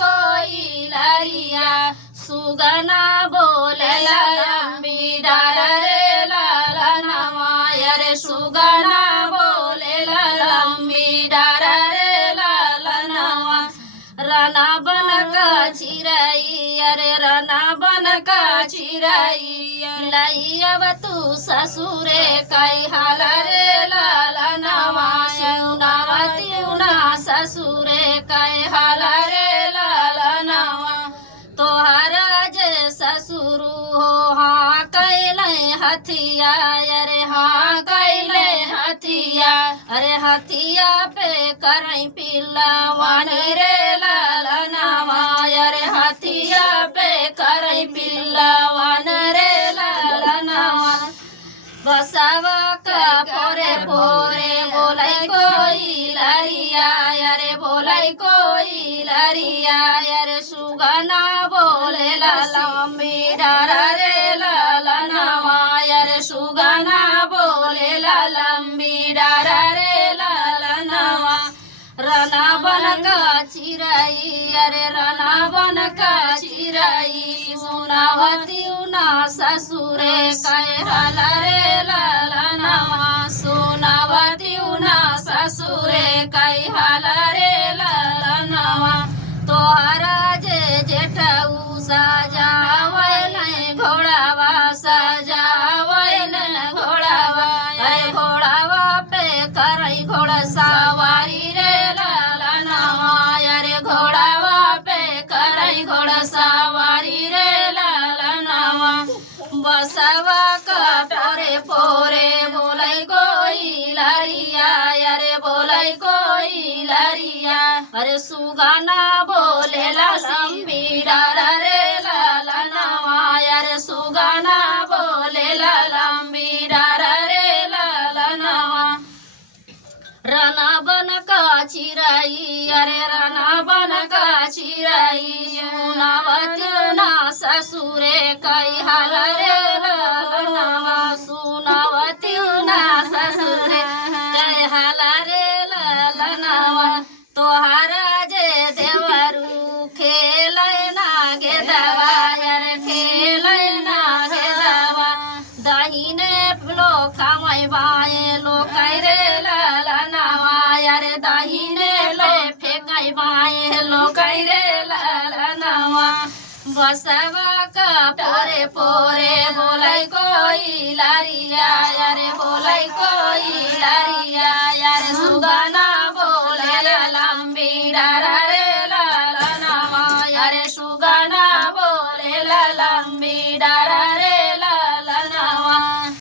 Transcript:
कोई लरिया सुगना बोलेला लंबी डार रे लालनवा अरे सुगना बोलेला लंबी डार रे लालनवा राना बन का चिराई अरे राना बन का चिराई लाई अब तू ससुरे कई हाल रे लालनवा सुनावती उना ससुरे कई हाल रे लालनवा तोहरा जे ससुरु हो हाँ कैले हथिया अरे हाँ कैले हथिया अरे हथिया पे करई पिल्ला वानी रे लालनवा अरे हथिया पे करई पिल्ला वान रे लालनवा बसावा का पोरे पोरे बोलाई कोई लरिया अरे बोलाई कोई लरिया अरे सुगना बोले लंबी डार रे लालनवा अरे सुगना बोले लंबी डार रे लालनवा रना बन का चिराई अरे रना बन का चिराई सुनावती उना ससुरे कहे हाल रे लालनवा सुनावती उना ससुरे कहे हाल रे लालनवा तोहरा जे जेठऊ सजावल घोड़ावा सजावल घोड़ावा अरे घोड़ावा पे करई घोड़ा सवारी रे लालनवा अरे घोड़ावा पे करई घोड़ा सवारी रे लालनवा बसवा का पोरे पोरे बोलाई कोई लरिया अरे बोलाई कोई लरिया अरे सुगाना बोले लंबी डार रे लालनवा अरे सुगाना बोले लंबी डार रे लालनवा रना बन का चिराई अरे रना बन का चिराई सुनावती ना ससुरे कई हाल रे लालनवा सुनावती ना ससुरे कई हाल रे लालनवा तोहरा जे देवरू खेलै ना गेदवा अरे खेलै ना गेदवा दाहिने लो खामै बाए लो कै रे लालनवा अरे दाहिने लो फेंकै बाए लो कै रे लालनवा बसवा का पोरे पोरे बोलाई कोई लरिया अरे बोलाई कोई लरिया अरे सुगना बोले लंबी डार